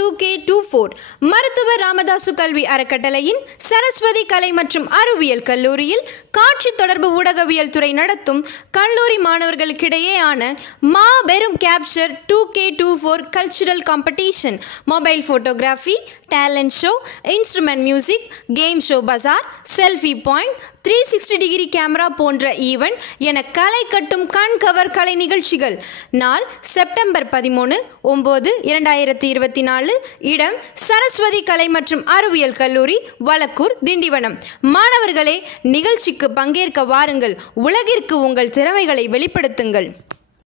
2K24 மருத்துவர் ராமதாசு கல்வி அறக்கட்டளையின் சரஸ்வதி கலை மற்றும் அறிவியல் கல்லூரியில் காட்சி தொடர்பு ஊடகவியல் துறை நடத்தும் கல்லூரி மாணவர்களுக்கிடையேயான மாபெரும் capture 2K24 cultural competition, mobile photography, talent show, instrument music, game show பஜார், செல்ஃபி பாயிண்ட், 360 டிகிரி கேமரா போன்ற ஈவென்ட் என கலை கட்டும் கண்கவர் கலை நிகழ்ச்சிகள். நாள் செப்டம்பர் 13/9/2024. இடம் சரஸ்வதி கலை மற்றும் அறிவியல் கல்லூரி, வலக்கூர், திண்டிவனம். மாணவர்களே, நிகழ்ச்சிக்கு பங்கேற்க வாருங்கள். உலகிற்கு உங்கள் திறமைகளை வெளிப்படுத்துங்கள்.